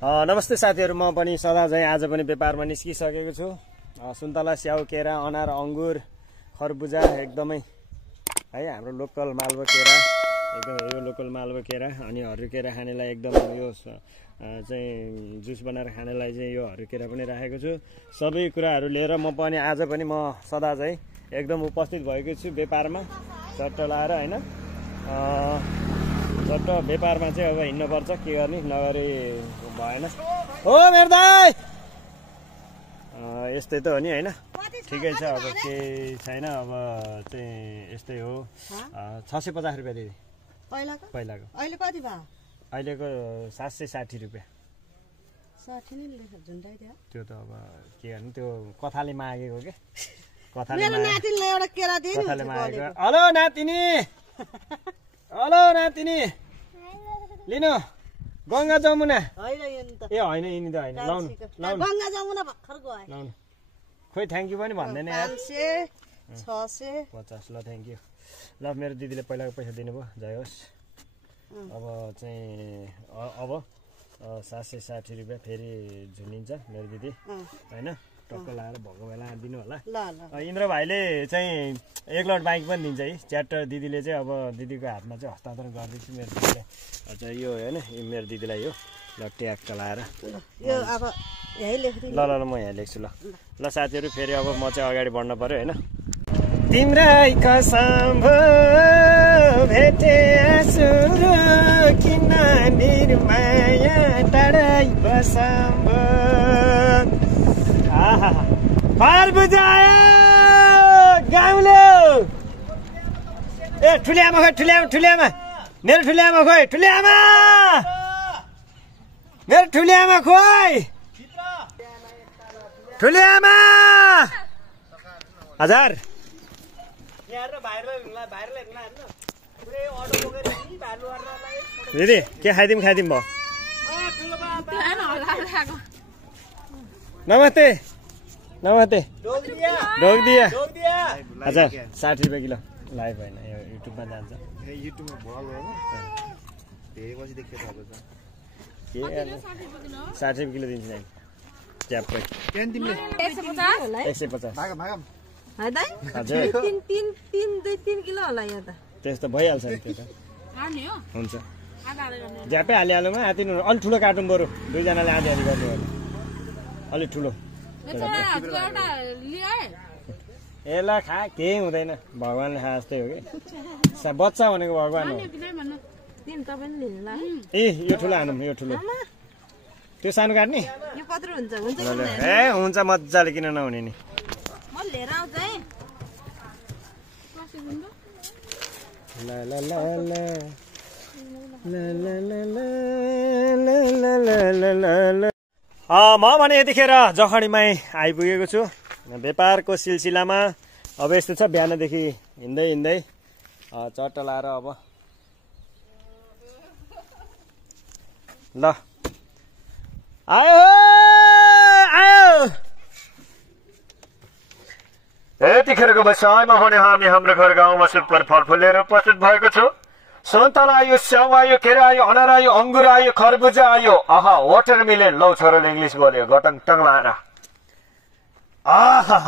नमस्ते साथीहरु, म पनि सदा झैं आज पनि व्यापारमा निस्किसकेको छु। सुन्तला, स्याउ, केरा, अनार, अंगुर, खरबुजा एकदमै है हाम्रो लोकल मालवा केरा, एकदमै यो लोकल मालवा केरा अनि हरियो केरा खानेलाई एकदम यो चाहिँ जुस बनाएर खानेलाई चाहिँ यो हरियो केरा पनि राखेको छु। सबै कुराहरु लिएर म पनि आज पनि म सदा झैं एकदम उपस्थित भएको छु व्यापारमा चट्ट लाएर हैन। चट्ट व्यापारमा चाहिँ अब हिँड्नु पर्छ, के गर्ने नगरी भएन। हो मेरो दाइ, यस्तै त हो नि हैन। ठिकै छ, अब केही छैन, अब चाहिँ यस्तै हो। 650 रुपैयाँ दिदी पहिलाको अहिले कति भयो? अहिलेको 760 रुपैयाँ। 60 नै लेख झुन्डाइ दियो। त्यो त अब के गर्नु, त्यो कथाले मागेको के कथाले मेरो नातिले एउटा केरा दिनु कथाले मागेको। हेलो नातिनी, हेलो नातिनी, लिनु गंगा जमुना हैन यिन त। ए हैन यिनी त हैन, लाउनु लाउनु गंगा जमुना भर्खर गयो। लाउनु खोइ थ्यांक यू पनि भन्दैन यार। 500 650 ल थ्यांक यू। ल मेरो दिदीले पहिलाको पैसा दिनुभयो, जय होस्। अब चाहिँ अब 760 रुपैयाँ फेरि झुनिन्छ मेरो दिदी हैन। टक्क लाएर भएको बेला दिनु होला। इन्द्र भाइले चाहिँ एक लट बाइक पनि दिन्छ है च्याट। दिदीले चाहिँ अब दिदीको हातमा चाहिँ हस्तान्तरण गर्दैछु मेरो दिदीले। अच्छा यो हैन, यो मेरो दिदीलाई हो। ल ट्याक्क लाएर यो अब यही लेख्दिनु। ल ल ल म यहाँ लेख्छु। ल ल साथीहरु, फेरि अब म चाहिँ अगाडि बढ्न पर्यो हैन। तिम्रै कसम भेटे आसुरो किन निर्माया टाढै बसम। आहा खरबुजा गाउँलो। ए ठुलियामा खोइ, ठुलियामा मेरो ठुलियामा खोइ, ठुलियामा मेरो ठुलियामा खोइ, ठुलियामा 1000 दिदी के खाइदिउँ भयो। नमस्ते नमस्ते, ढोक दिया। अच्छा 60 रुपैयाँ किलो लाइभ होइन, यो युट्युबमा जान्छ। युट्युबमा भल हो धेरै पछि देखेको छ के 60 रुपैयाँ किलो दिन्छ नि च्याप्पै। 150 भाग भाग हजुर 3 किलो होला यो त। त्यस्तो भइहाल्छ नि, त्यो त हुन्छ। झ्यापै हालिहालौँ, आतिनु अलि ठुलो काटौँ बरु, दुईजनाले आधी आधी गर्नु होला। अलि ठुलो ए ल खा, केही हुँदैन, भगवानले खा जस्तै हो कि। बच्चा भनेको भगवान हो। ए यो ठुलो हानौँ, यो ठुलो, त्यो सानो काट्ने ए हुन्छ मजाले, किन नहुने नि। म भने यतिखेर जखडीमै आइपुगेको छु व्यापारको सिलसिलामा। अब यस्तो छ, बिहानदेखि हिँड्दै हिँड्दै चट्ट लाएर अब ल आयो आयो। यतिखेरको समयमा भने हामी हाम्रो घर गाउँमा सुपर फलफुलहरू उपस्थित भएको छु। सुन्तला आयो, स्याउ आयो, केरा आयो, अनार आयो, अंगुर आयो, खरबुजा आयो। आहा वाटरमेलन, लौ छोरोले इङ्ग्लिस बोल्यो गटङ टङ लाएर। आहा